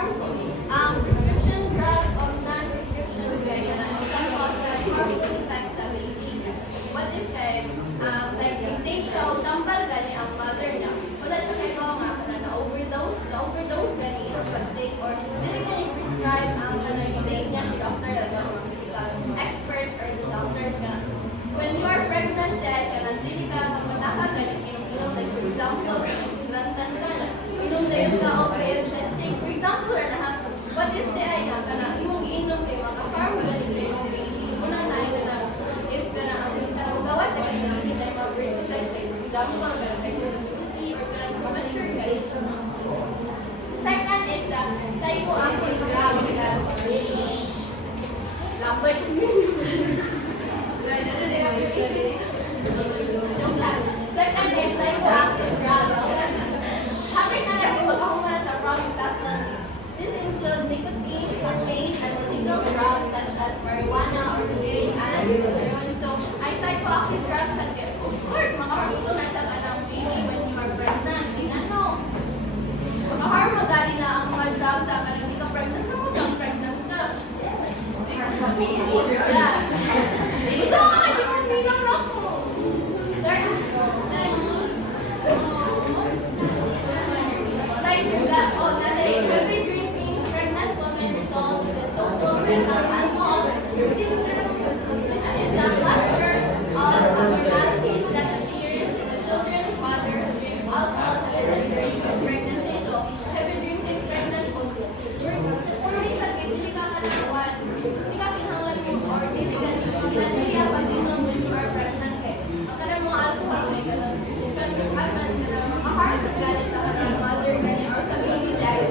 harmful. Prescription drug or non-prescription drug can cause harmful effects sa baby. What if like take siya o tambal gani ang mother niya, wala siya kay nga na-overdose gani sa take or dili gani prescribe ang date niya si doctor o experts or the doctors ka. When you are pregnant dili ka magmataka gani inom like for example lantan ka na inom tayo ka o kaya testing for example or lahat what if di ay ka na imong inom kay makaharm gani sa imong baby muna na ay ka na if ka na ang gawas sa gani baby na mga birth defects like for example ka na disability or ka na premature gani. Second is the psychoactive drugs lambat second is psychoactive drugs. Happy na lagi magkahuman sa promise lesson. This include nicotine, cocaine, and illegal drugs such as marijuana or cocaine and heroin. So, ay psychoactive drugs at of course, makaharmful na sa kanang baby when you are pregnant. Inano? Makaharm mo dali na ang mga drugs sa kanang hindi ka pregnant sa mga pregnant ka. Yeah. Ito ang mga hindi mo nilang roko. Third, every drinking pregnant woman results in social renal alcohol syndrome, which is a cluster of abnormalities that appears in the children's mother who drink alcohol during pregnancy. So, heavy drinking pregnant also. Kung minsan kay dili ka kanawan, di ka kinahanglan mo or dili ka pag-inom when you are pregnant kay ang kanang mga alcohol kay kanang makaharap sa gani sa kanang mother gani or sa baby dahil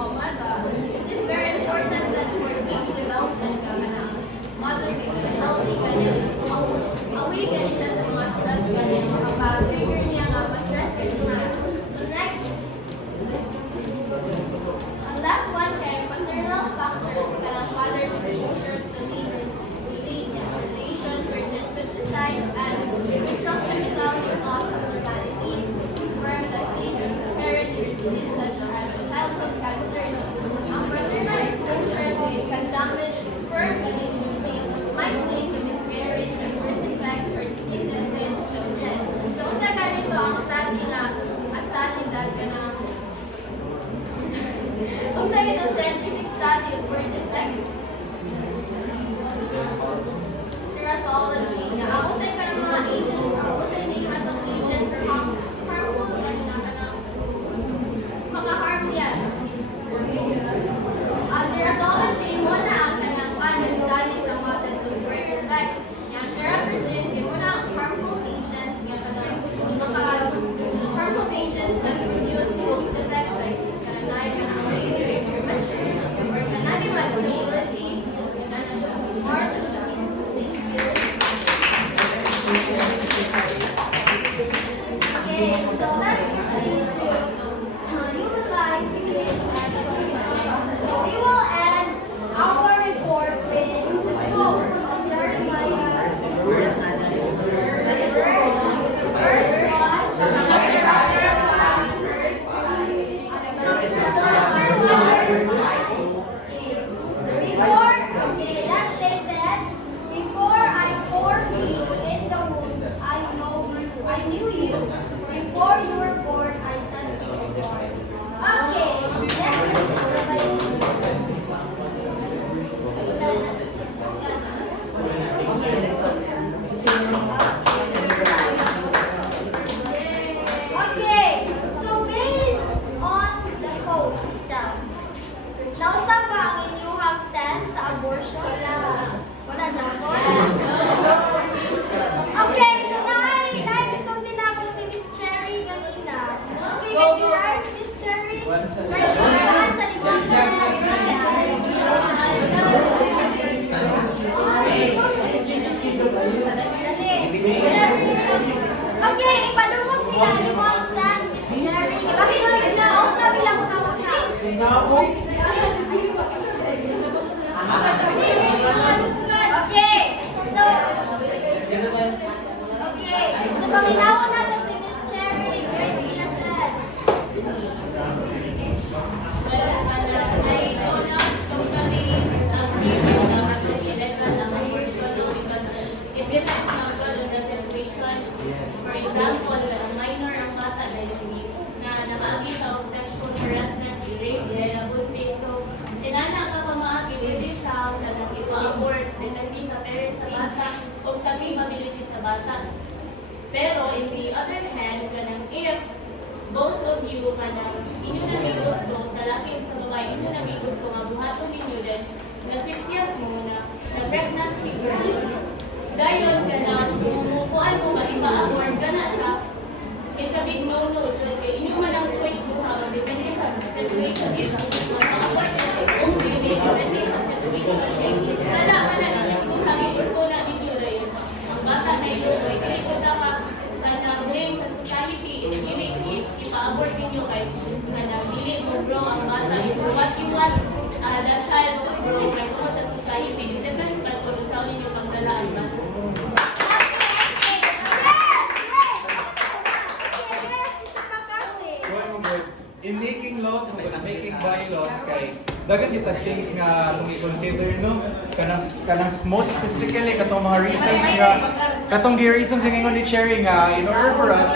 It is very important that for the baby development ka na mother ka na healthy ka niya. Away ka siya sa mga stress ka niya. Trigger niya nga ma-stress ka niya. So next, ang last one kay maternal factors ka ng father's exposures to lead relations with pesticides and some chemicals that cause abnormality, sperm that lead to miscarriage disease such as childhood cancer. Ang maternal exposures can damage sperm gani which might lead to miscarriage and birth defects or diseases in children. So unsa ganito ang study that kana unsa ito scientific study of birth defects? Teratology. Ako sa mga agents ako sa name atong agents or harmful gani nga kanang maka-harm yan. Teratology mo na ang kanang study sa causes of birth defects. Yang teratogen mo na ang harmful agents nga kanang harmful agents that produce birth defects like kanang kanang baby is premature or kanang disability kanang siya more to siya. Thank you. Okay, so let's proceed to human life begins as conception. So we will end our report with the quote of Jeremiah. Verse 1, Before, okay, let's say that before I formed you in the womb, I knew you. Before you were born, I sent you. Okay, okay, so based on the code itself, now saan ba ang inyong stand sa abortion? Wala dyan po? Okay, so nai-episode nila ako si Miss Cherry kanina. Okay, can you rise, Miss Cherry? Right here, sa likod sa okay, ipadungog nila yung mga stand, Miss Cherry. Kasi tuloy na, os na bilang una-una. Okay, so paminawan natin si Miss Cherry. Great Mia said. For example, minor ang bata dahil na nakaagi sa sexual harassment, rape, dahil abuse. So, tinana ka pa maagi, pwede siya na ipa-abort, depende sa parents sa bata, o sa capability sa bata. Pero, in the other hand, kanang if both of you, kanang inyo na may gusto, sa laki o sa babae, inyo na may gusto, nga buhaton ninyo din, nasipyat mo na pregnancy risk. Dayon ka na, kumukuan mo ka, ipa-abort ka na siya, it's a big no-no. So, inyo man ang choice mo ha, depende sa situation. Ipa-abort ka na, kung depende sa situation. Wala ka na, kung sabi gusto na ninyo na yun. Ang basa na yun, hindi ko dapat na blame sa society, ipa-abort ninyo kay dili mo grow ang bata. If what you want that child to grow, nagtuwa sa society, it depends pa kung saan ninyo pagdala ang bata. In making laws, making bylaws kay dagat kita things nga kung i-consider no kanang most specifically katong mga reasons nga katong reasons nga ingon ni Cherry nga in order for us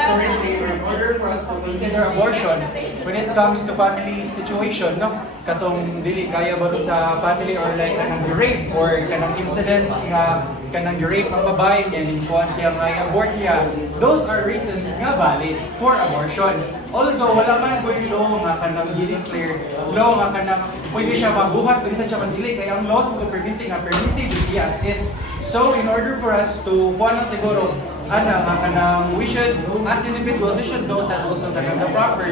to consider abortion when it comes to family situation no katong dili kaya ba sa family or like kanang rape or kanang incidents nga kanang rape ang babae niya kuan siya nga abort niya, those are reasons nga valid for abortion. Although wala man ko yung law nga kanang i-declare law nga kanang pwede siya mabuhat, pwede siya mandili kaya ang laws mo permitting nga permitted yes is so in order for us to kuan lang siguro nga kanang we should as individuals we should know that also kanang the proper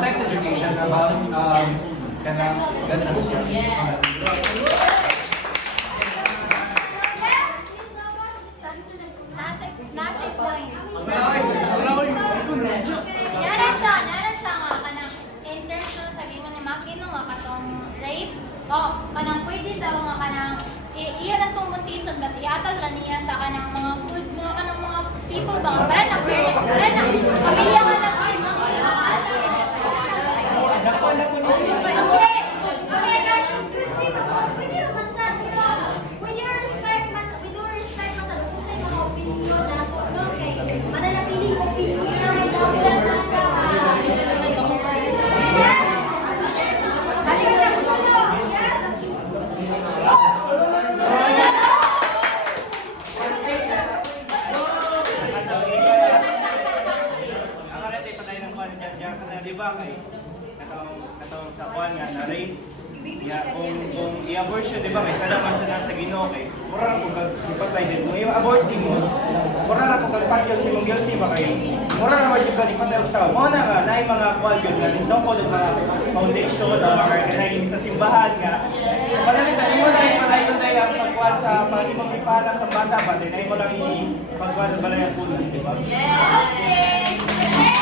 sex education about kanang ganun. Yes. Nasa point. Nara siya nga kanang intention sa gimo ni Makino nga katong rape. O kanang pwede daw nga kanang iya na tong muntison but ihatag lang niya sa kanang mga good nga kanang mga people ba para na parent para na pamilya ka na ay Okay guys, ang good thing about when you man sa dito, when you respect man, we do respect man sa lukusay mga opinion nato, no? Kay mananapiling opinion na may daw sa di ba kay katong sa kuan nga na rape nga kung i-abort siya di ba kay sada man sa Ginoo kay mura ra ko ipatay din mo i-abort din mo mura ra ko kag si mong guilty ba kay mura ra jud ka ipatay og tao mo na nga naay mga kuan gyud nga sa ko mga foundation o mga kanang sa simbahan nga panalit na mo dai panayon dai ang pagkuan sa pagimong ipala sa bata ba dai mo lang i pagkuan balayan puno di ba Okay.